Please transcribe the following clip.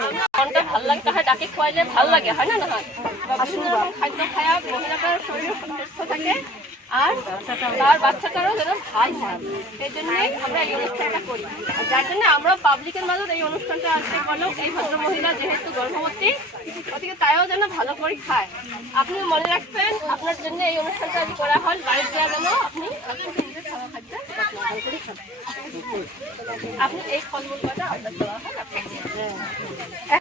মনটা ভালো লাগে তাকে ডাকে খোয়াইলে ভালো লাগে, হয় না? না হয় বিভিন্ন রকম খাদ্য খায়া মহিলাটার শরীর সুস্থ থাকে আর তার বাচ্চাটারও যেন ভালো হয়। এই জন্যই আমরা এই অনুষ্ঠানটা করি। আর যার জন্য আমরা পাবলিকের মাঝে এই অনুষ্ঠানটা আসতে বলো, এই ভদ্র মহিলা যেহেতু গর্ভবতী, ওদিকে তাইও যেন ভালো করে খায়। আপনি মনে রাখবেন আপনার জন্য এই অনুষ্ঠানটা আজ করা হয়, বাড়ির দেওয়া যেন আপনি আপনি এই ফলমূলটা আপনার দেওয়া হয়।